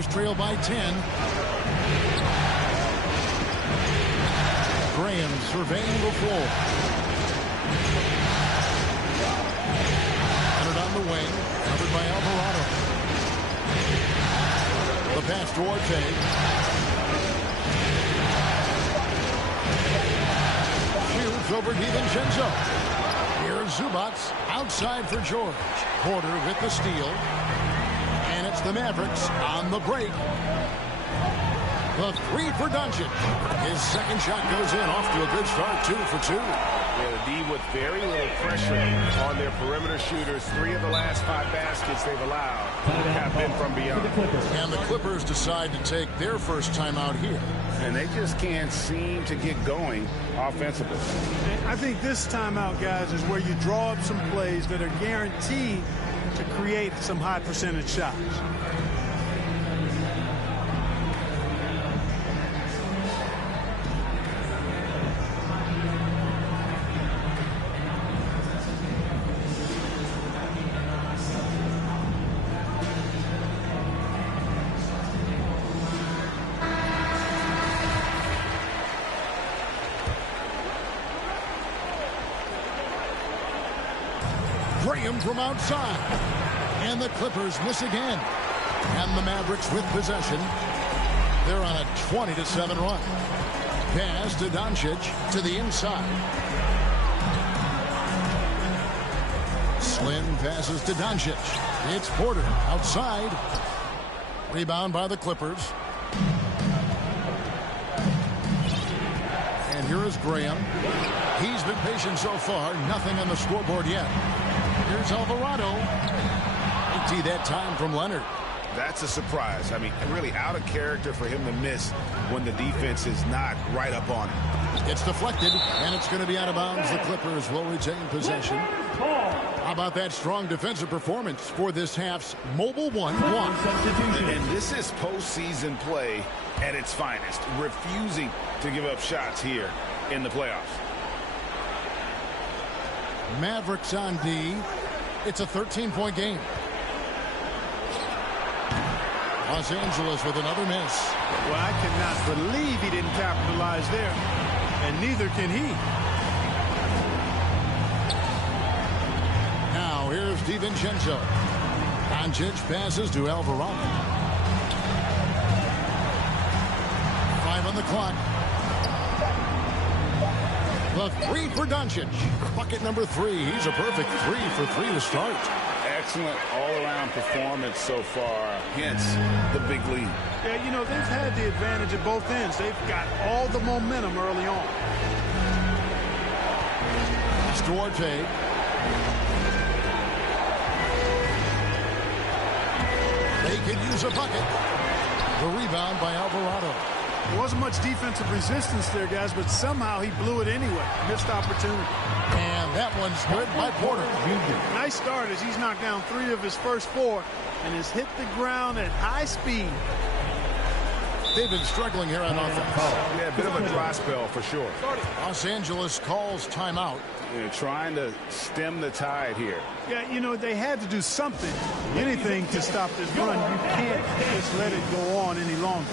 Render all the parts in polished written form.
Clippers trail by 10. Graham surveying the floor. Entered on the wing, covered by Alvarado. The pass to Ortega. Shoots over DiVincenzo. Here's Zubats outside for George. Porter with the steal. And it's the Mavericks on the break. The three for Doncic. His second shot goes in, off to a good start, 2 for 2. Yeah, the D with very little pressure on their perimeter shooters. 3 of the last 5 baskets they've allowed have been from beyond. And the Clippers decide to take their first timeout here. And they just can't seem to get going offensively. I think this timeout, guys, is where you draw up some plays that are guaranteed to create some high percentage shots. Graham from outside. And the Clippers miss again. And the Mavericks with possession. They're on a 20-7 run. Pass to Doncic to the inside. Slim passes to Doncic. It's Porter outside. Rebound by the Clippers. And here is Graham. He's been patient so far. Nothing on the scoreboard yet. Here's Alvarado. Empty that time from Leonard. That's a surprise. I mean, really out of character for him to miss when the defense is not right up on him. It's deflected, and it's going to be out of bounds. The Clippers will retain possession. How about that strong defensive performance for this half's mobile 1-1? And this is postseason play at its finest, refusing to give up shots here in the playoffs. Mavericks on D. It's a 13-point game. Los Angeles with another miss. Well, I cannot believe he didn't capitalize there, and neither can he. Now here's DiVincenzo. Doncic passes to Alvarado. 5 on the clock. The three for Doncic. Bucket number 3. He's a perfect 3 for 3 to start. Excellent all-around performance so far, hence the big lead. Yeah, you know, they've had the advantage at both ends. They've got all the momentum early on. Duarte. They could use a bucket. The rebound by Alvarado. There wasn't much defensive resistance there, guys, but somehow he blew it anyway. Missed opportunity. And that one's good by Porter. Nice start as he's knocked down 3 of his first 4 and has hit the ground at high speed. They've been struggling here on offense. Yeah, a bit of a dry spell for sure. Los Angeles calls timeout. Trying to stem the tide here. Yeah, you know, they had to do something, anything to stop this run. You can't just let it go on any longer.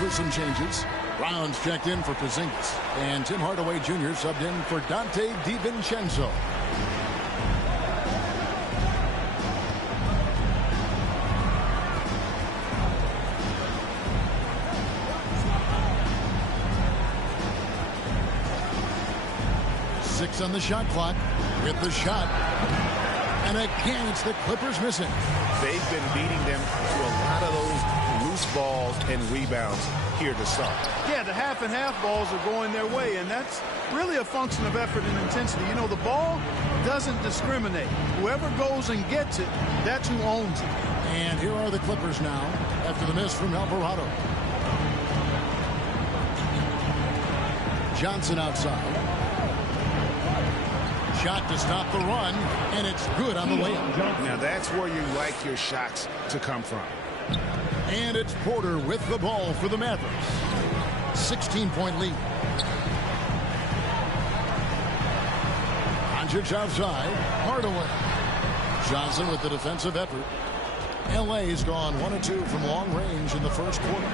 With some changes. Brown's checked in for Porzingis, and Tim Hardaway Jr. subbed in for Dante DiVincenzo. Six on the shot clock with the shot. And again, it's the Clippers missing. They've been beating them to a lot of those loose balls and rebounds here to start. Yeah, the half and half balls are going their way, and that's really a function of effort and intensity. You know, the ball doesn't discriminate. Whoever goes and gets it, that's who owns it. And here are the Clippers now after the miss from Alvarado. Johnson outside. Shot to stop the run, and it's good on the layup. Now that's where you like your shots to come from. And it's Porter with the ball for the Mavericks. 16-point lead. Doncic outside. Hardaway. Johnson with the defensive effort. LA's gone 1 of 2 from long range in the first quarter.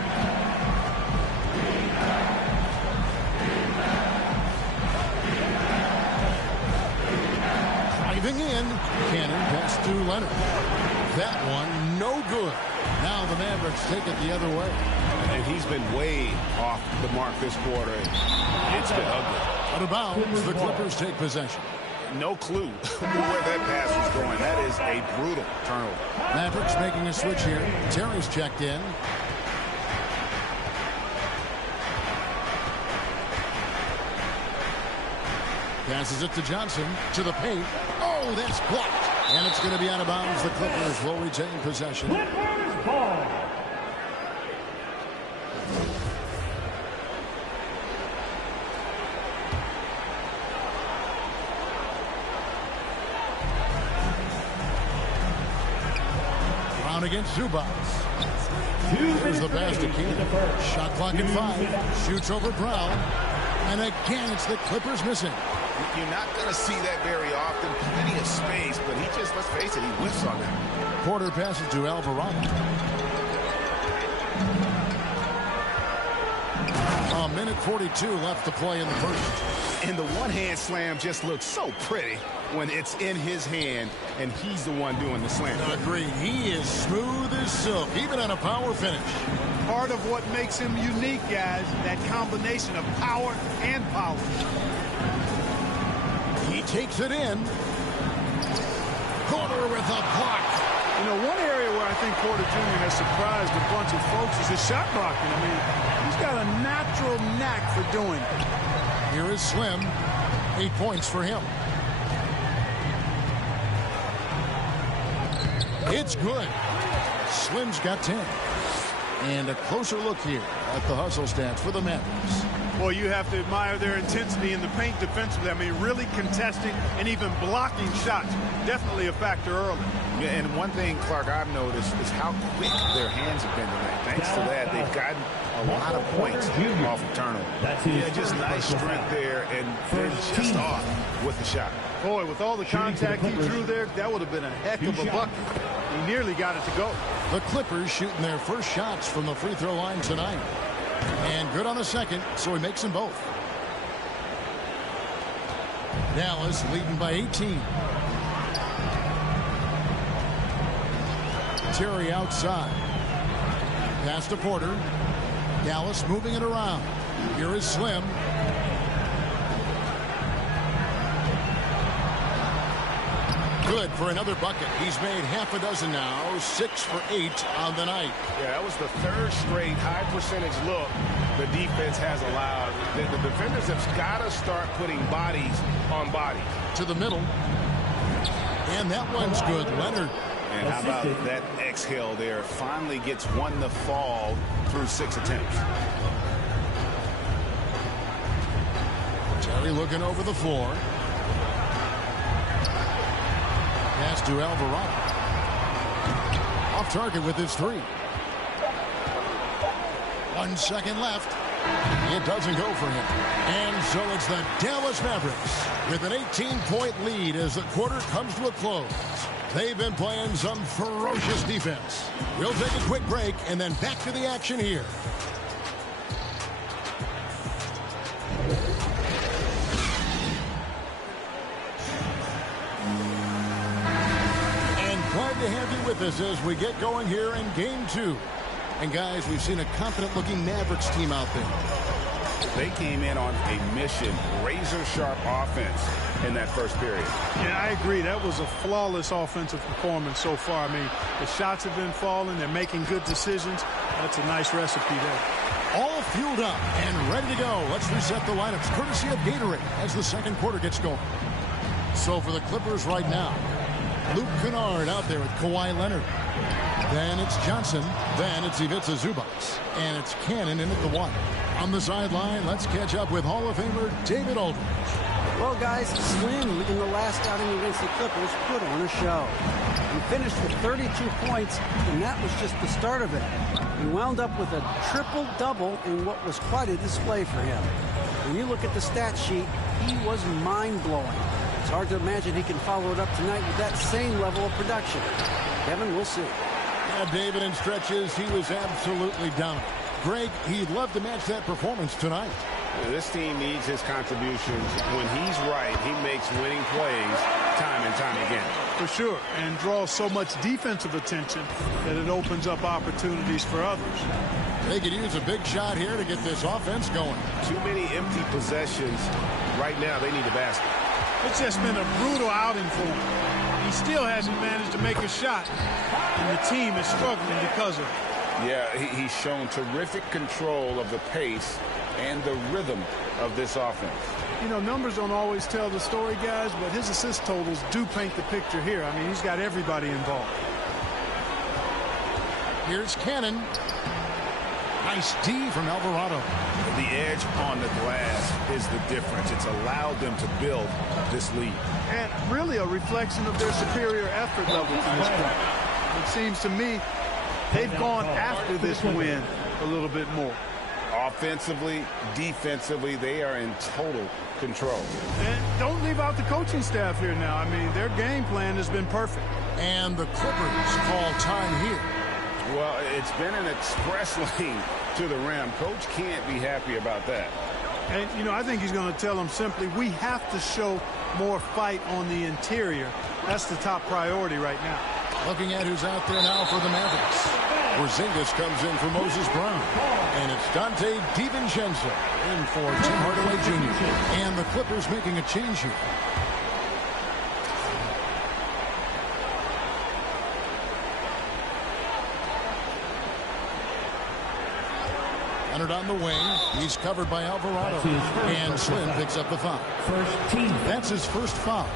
Driving in. Cannon pass to Leonard. That one no good. Now the Mavericks take it the other way. And he's been way off the mark this quarter. It's been ugly. Out of bounds, the Clippers take possession. No clue where that pass was going. That is a brutal turnover. Mavericks making a switch here. Terry's checked in. Passes it to Johnson. To the paint. Oh, that's blocked. And it's going to be out of bounds. The Clippers will retain possession. Clippers ball. Against Zubac. Here's the pass to Keenan. Shot clock at 5. Shoots over Brown. And again, it's the Clippers missing. You're not going to see that very often. Plenty of space, but he just, let's face it, he whiffs on that. Porter passes to Alvarado. A minute 42 left to play in the first. And the one-hand slam just looks so pretty when it's in his hand and he's the one doing the slam. Agreed. He is smooth as silk, even on a power finish. Part of what makes him unique, guys, that combination of power and power. He takes it in. Porter with a block. You know, one area where I think Porter Jr. has surprised a bunch of folks is his shot blocking. I mean, he's got a natural knack for doing it. Here is Slim. 8 points for him. It's good. Slim's got 10. And a closer look here at the hustle stats for the Mavericks. Well, you have to admire their intensity in the paint defensively. I mean, really contesting and even blocking shots. Definitely a factor early. Yeah, and one thing, Clark, I've noticed is how quick their hands have been tonight. Thanks to that, they've gotten a lot of points off of turnover. Yeah, just nice strength there, and they're just off with the shot. Boy, with all the contact he drew there, that would have been a heck of a bucket. He nearly got it to go. The Clippers shooting their first shots from the free throw line tonight. And good on a second, so he makes them both. Dallas leading by 18. Terry outside. Pass to Porter. Dallas moving it around. Here is Slim. Good for another bucket. He's made half a dozen now. 6 for 8 on the night. Yeah, that was the third straight high percentage look the defense has allowed. The defenders have got to start putting bodies on bodies. To the middle. And that one's good. Leonard. And how about that exhale there? Finally gets one to fall through 6 attempts. Terry looking over the floor. Pass to Alvarado. Off target with his 3. 1 second left. It doesn't go for him. And so it's the Dallas Mavericks with an 18-point lead as the quarter comes to a close. They've been playing some ferocious defense. We'll take a quick break and then back to the action here. Glad to have you with us as we get going here in Game 2. And guys, we've seen a confident-looking Mavericks team out there. They came in on a mission, razor-sharp offense in that first period. Yeah, I agree. That was a flawless offensive performance so far. I mean, the shots have been falling. They're making good decisions. That's a nice recipe there. All fueled up and ready to go. Let's reset the lineups, courtesy of Gatorade, as the second quarter gets going. So for the Clippers right now, Luke Kennard out there with Kawhi Leonard. Then it's Johnson. Then it's Ivica Zubac. And it's Cannon in at the 1. On the sideline, let's catch up with Hall of Famer David Aldridge. Well, guys, Slim in the last outing against the Clippers put on a show. He finished with 32 points, and that was just the start of it. He wound up with a triple-double in what was quite a display for him. When you look at the stat sheet, he was mind-blowing. It's hard to imagine he can follow it up tonight with that same level of production. Kevin, we'll see. Yeah, David, in stretches, he was absolutely dominant. Greg, he'd love to match that performance tonight. This team needs his contributions. When he's right, he makes winning plays time and time again. For sure, and draws so much defensive attention that it opens up opportunities for others. They could use a big shot here to get this offense going. Too many empty possessions. Right now, they need a basket. It's just been a brutal outing for him. He still hasn't managed to make a shot, and the team is struggling because of it. Yeah, he's shown terrific control of the pace and the rhythm of this offense. You know, numbers don't always tell the story, guys, but his assist totals do paint the picture here. I mean, he's got everybody involved. Here's Cannon. Nice D from Alvarado. The edge on the glass is the difference. It's allowed them to build this lead. And really a reflection of their superior effort level to this point. It seems to me they've gone after this win a little bit more. Offensively, defensively, they are in total control. And don't leave out the coaching staff here now. I mean, their game plan has been perfect. And the Clippers call time here. Well, it's been an express lane to the rim. Coach can't be happy about that. And, you know, I think he's going to tell them simply, we have to show more fight on the interior. That's the top priority right now. Looking at who's out there now for the Mavericks. Porzingis comes in for Moses Brown. And it's Dante DiVincenzo in for Tim Hardaway Jr. And the Clippers making a change here. Leonard on the wing. He's covered by Alvarado. And Slim picks up the foul. That's his first foul.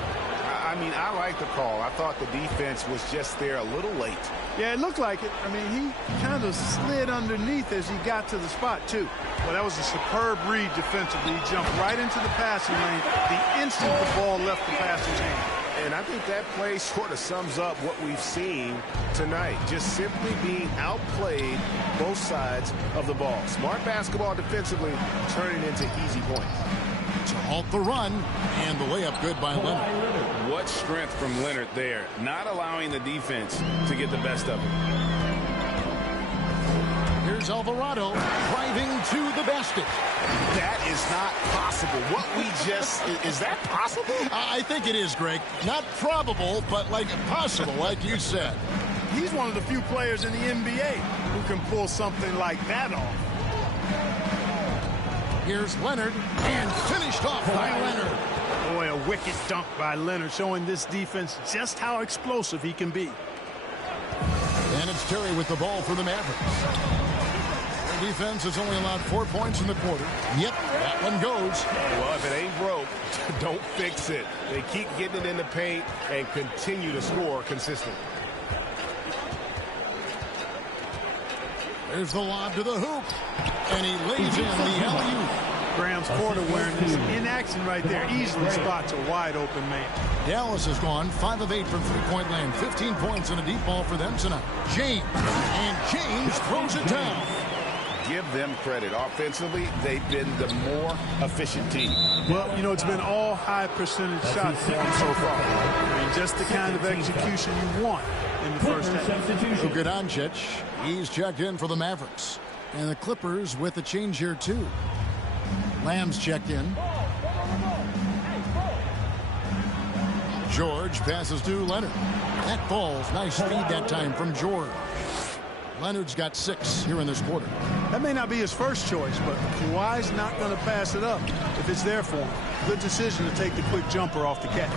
I mean, I like the call. I thought the defense was just there a little late. Yeah, it looked like it. I mean, he kind of slid underneath as he got to the spot, too. Well, that was a superb read defensively. He jumped right into the passing lane the instant the ball left the passer's hand. And I think that play sort of sums up what we've seen tonight. Just simply being outplayed both sides of the ball. Smart basketball defensively turning into easy points. To halt the run, and the layup good by Leonard. What strength from Leonard there, not allowing the defense to get the best of it. Here's Alvarado driving to the basket. That is not possible. What we just, is that possible? I think it is, Greg. Not probable, but like possible, like you said. He's one of the few players in the NBA who can pull something like that off. Here's Leonard, and finished off by Leonard. Boy, a wicked dunk by Leonard, showing this defense just how explosive he can be. And it's Terry with the ball for the Mavericks. Their defense has only allowed 4 points in the quarter. Yep, that one goes. Well, if it ain't broke, don't fix it. They keep getting it in the paint and continue to score consistently. There's the lob to the hoop. And he lays in the alley-oop. Graham's court awareness in action right there. Easily spots a wide open man. Dallas has gone 5 of 8 from three-point land. 15 points and a deep ball for them tonight. James. And James throws it down. Give them credit. Offensively, they've been the more efficient team. Well, you know, it's been all high percentage shots for them so far. I mean, just the kind of execution you want in the first half. Luka Doncic, he's checked in for the Mavericks. And the Clippers with a change here, too. Lamb's checked in. George passes to Leonard. That falls. Nice feed that time from George. Leonard's got 6 here in this quarter. That may not be his first choice, but Kawhi's not going to pass it up if it's there for him. Good decision to take the quick jumper off the catch.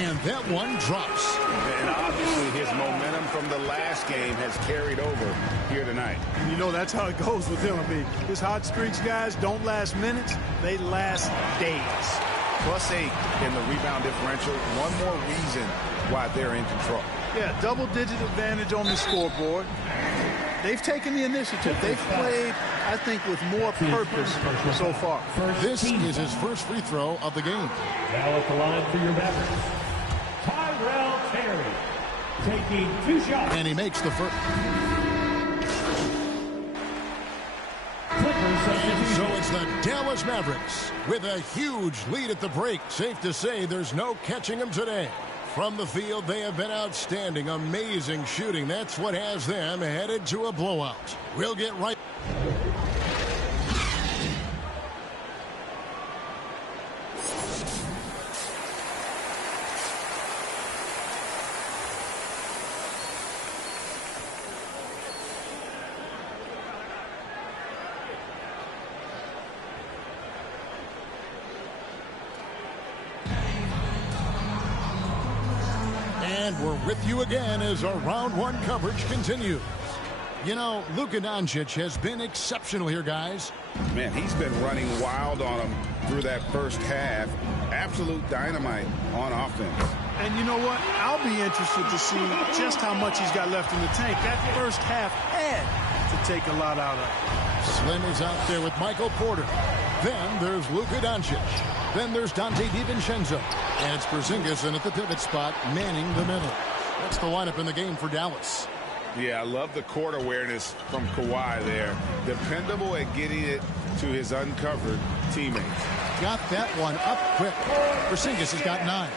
And that one drops. And obviously his momentum from the last game has carried over here tonight. And you know that's how it goes with him. I mean, his hot streaks, guys, don't last minutes. They last days. +8 in the rebound differential. One more reason why they're in control. Yeah, double-digit advantage on the scoreboard. They've taken the initiative. They've played I think with more purpose so far. This is his first free throw of the game. Now at the line for your Mavericks, Tyrell Terry, taking 2 shots. And he makes the first. So it's the Dallas Mavericks with a huge lead at the break. Safe to say there's no catching them today. From the field, they have been outstanding. Amazing shooting. That's what has them headed to a blowout. We'll get right. And we're with you again as our round 1 coverage continues. You know, Luka Doncic has been exceptional here, guys. Man, he's been running wild on him through that first half. Absolute dynamite on offense. And you know what? I'll be interested to see just how much he's got left in the tank. That first half had to take a lot out of it. Slim is out there with Michael Porter. Then there's Luka Doncic. Then there's Dante DiVincenzo. And it's Porzingis in at the pivot spot, manning the middle. That's the lineup in the game for Dallas. Yeah, I love the court awareness from Kawhi there. Dependable at getting it to his uncovered teammates. Got that one up quick. Porzingis has got 9.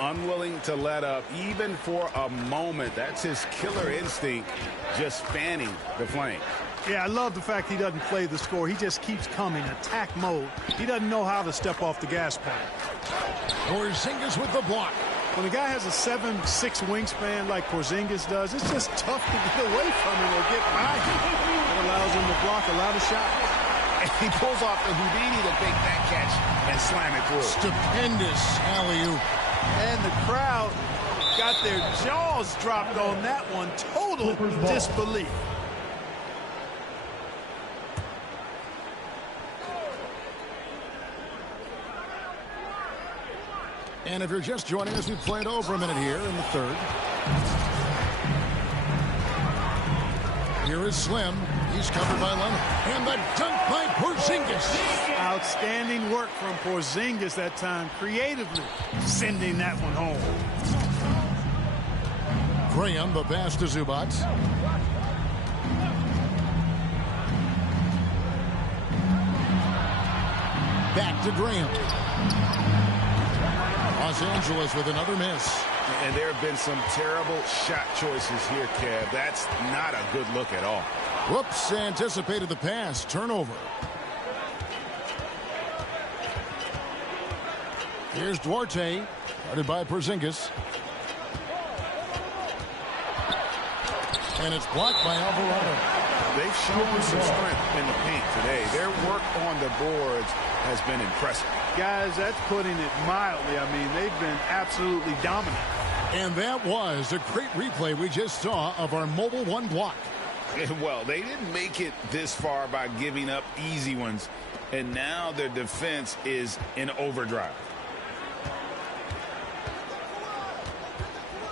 Unwilling to let up even for a moment. That's his killer instinct, just fanning the flame. Yeah, I love the fact he doesn't play the score. He just keeps coming, attack mode. He doesn't know how to step off the gas pedal. Porzingis with the block. When a guy has a 7'6" wingspan like Porzingis does, it's just tough to get away from him or get by him. That allows him to block a lot of shots. And he pulls off the Houdini to make that catch and slam it through. Stupendous alley-oop. And the crowd got their jaws dropped on that one. Total disbelief. And if you're just joining us, we've played over a minute here in the third. Here is Slim. He's covered by Leonard. And the dunk by Porzingis. Outstanding work from Porzingis that time, creatively sending that one home. Graham, the pass to Zubac. Back to Graham. Los Angeles with another miss. And there have been some terrible shot choices here, Kev. That's not a good look at all. Whoops, anticipated the pass. Turnover. Here's Duarte, guarded by Porzingis. And it's blocked by Alvarado. They've shown some strength in the paint today. Their work on the boards has been impressive. Guys, that's putting it mildly. I mean, they've been absolutely dominant. And that was a great replay we just saw of our mobile 1 block. Well, they didn't make it this far by giving up easy ones, and now their defense is in overdrive.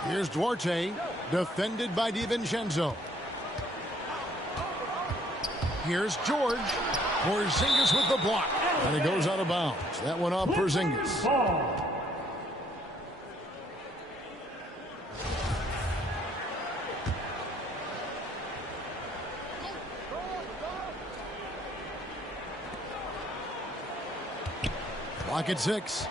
Here's Duarte, defended by DiVincenzo. Here's George. Porzingis with the block. And he goes out of bounds. That one off Porzingis. Clock at 6.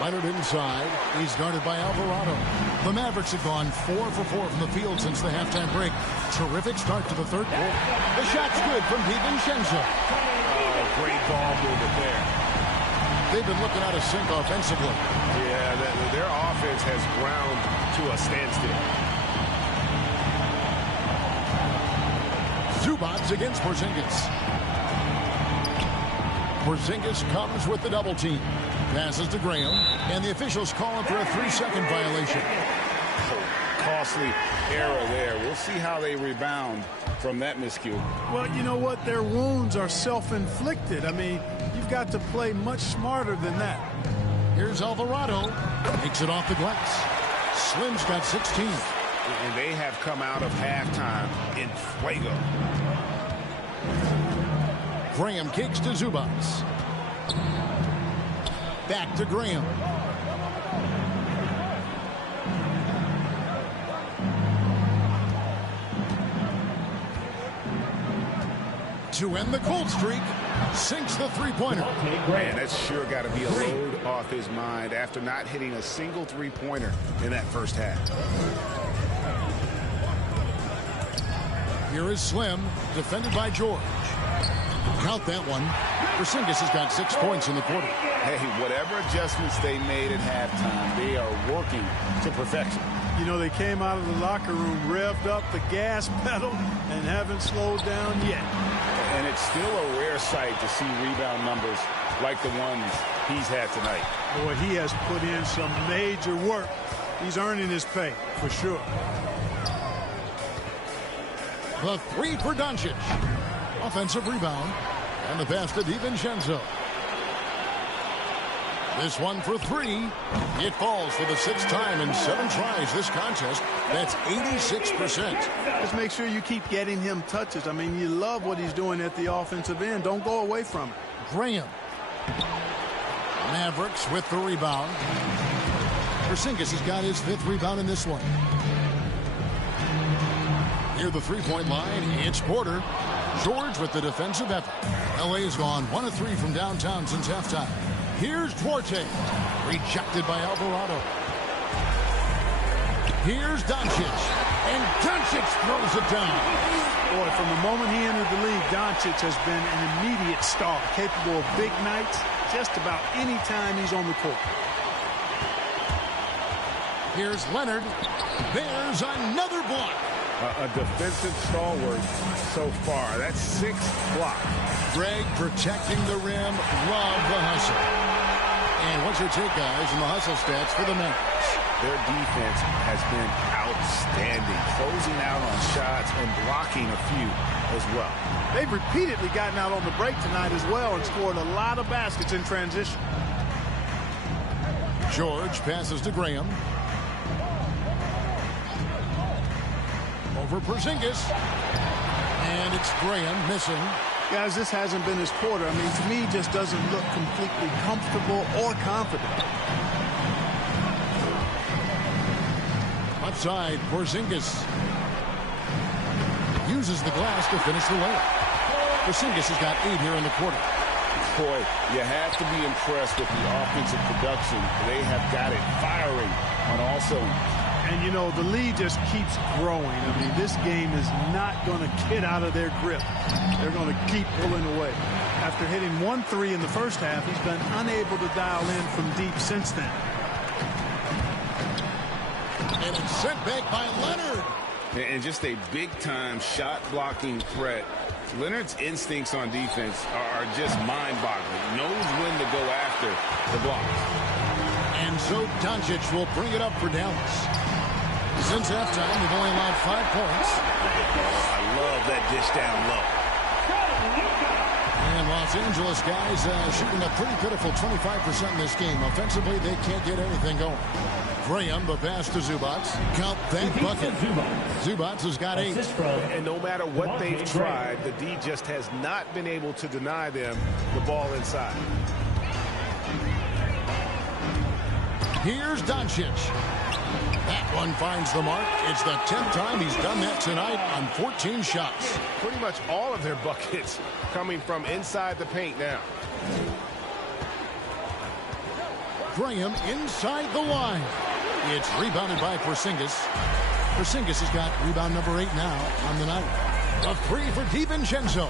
Leonard inside. He's guarded by Alvarado. The Mavericks have gone 4 for 4 from the field since the halftime break. Terrific start to the third quarter. The shot's good from DiVincenzo. Oh, great ball movement there. They've been looking out of sync offensively. Yeah, their offense has ground to a standstill. Zubac against Porzingis. Porzingis comes with the double team. Passes to Graham, and the officials call him for a 3-second violation. Costly error there. We'll see how they rebound from that miscue. Well, you know what? Their wounds are self-inflicted. I mean, you've got to play much smarter than that. Here's Alvarado. Takes it off the glass. Slim's got 16. And they have come out of halftime in fuego. Graham kicks to Zubats. Back to Graham. To end the cold streak, sinks the three-pointer. Man, that's sure got to be a load off his mind after not hitting a single three-pointer in that first half. Here is Slim, defended by George. Count that one. Porzingis has got 6 points in the quarter. Hey, whatever adjustments they made at halftime, they are working to perfection. You know, they came out of the locker room, revved up the gas pedal, and haven't slowed down yet. And it's still a rare sight to see rebound numbers like the ones he's had tonight. Boy, he has put in some major work. He's earning his pay, for sure. The three for Doncic. Offensive rebound. And the pass to DiVincenzo. This one for three. It falls for the 6th time in 7 tries this contest. That's 86%. Just make sure you keep getting him touches. I mean, you love what he's doing at the offensive end. Don't go away from it. Graham. Mavericks with the rebound. Porzingis has got his 5th rebound in this one. Near the three-point line, it's Porter. George with the defensive effort. LA has gone 1 of 3 from downtown since halftime. Here's Duarte. Rejected by Alvarado. Here's Doncic. And Doncic throws it down. Boy, from the moment he entered the league, Doncic has been an immediate star, capable of big nights just about any time he's on the court. Here's Leonard. There's another block. A defensive stalwart so far. That's 6 blocks. Greg protecting the rim. Love the hustle. And what's your take, guys, on the hustle stats for the Mavericks? Their defense has been outstanding, closing out on shots and blocking a few as well. They've repeatedly gotten out on the break tonight as well and scored a lot of baskets in transition. George passes to Graham. Over Porzingis. And it's Graham missing. Guys, this hasn't been his quarter. I mean, to me, he just doesn't look completely comfortable or confident. Left side, Porzingis uses the glass to finish the layup. Porzingis has got 8 here in the quarter. Boy, you have to be impressed with the offensive production. They have got it firing on all cylinders. And, you know, the lead just keeps growing. I mean, this game is not going to get out of their grip. They're going to keep pulling away. After hitting 1 3 in the first half, he's been unable to dial in from deep since then. And it's sent back by Leonard. And just a big-time shot-blocking threat. Leonard's instincts on defense are just mind-boggling. Knows when to go after the block. And so Doncic will bring it up for Dallas. Since halftime, they've only allowed 5 points. I love that dish down low. And Los Angeles guys shooting a pretty pitiful 25% in this game. Offensively, they can't get anything going. Graham, the pass to Zubats. Count that bucket. Zubats has got 8. And no matter what they've tried, the D just has not been able to deny them the ball inside. Here's Doncic. That one finds the mark. It's the 10th time he's done that tonight on 14 shots. Pretty much all of their buckets coming from inside the paint now. Graham inside the line. It's rebounded by Porzingis. Porzingis has got rebound number 8 now on the night. A 3 for DiVincenzo.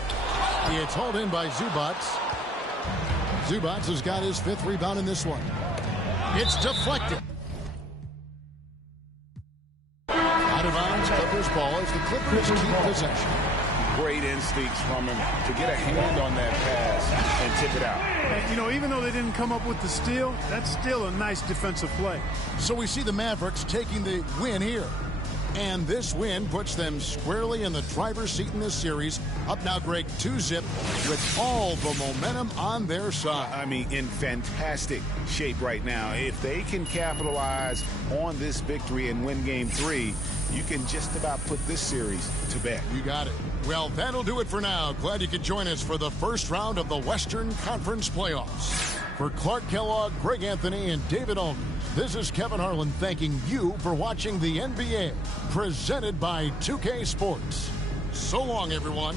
It's hauled in by Zubats. Zubats has got his 5th rebound in this one. It's deflected. Out of bounds, Clippers ball as the Clippers keep possession. Great instincts from him to get a hand on that pass and tip it out. And, you know, even though they didn't come up with the steal, that's still a nice defensive play. So we see the Mavericks taking the win here. And this win puts them squarely in the driver's seat in this series. Up now, Greg, 2-zip with all the momentum on their side. I mean, in fantastic shape right now. If they can capitalize on this victory and win Game 3, you can just about put this series to bed. You got it. Well, that'll do it for now. Glad you could join us for the first round of the Western Conference Playoffs. For Clark Kellogg, Greg Anthony, and David Aldridge, this is Kevin Harlan thanking you for watching the NBA, presented by 2K Sports. So long, everyone.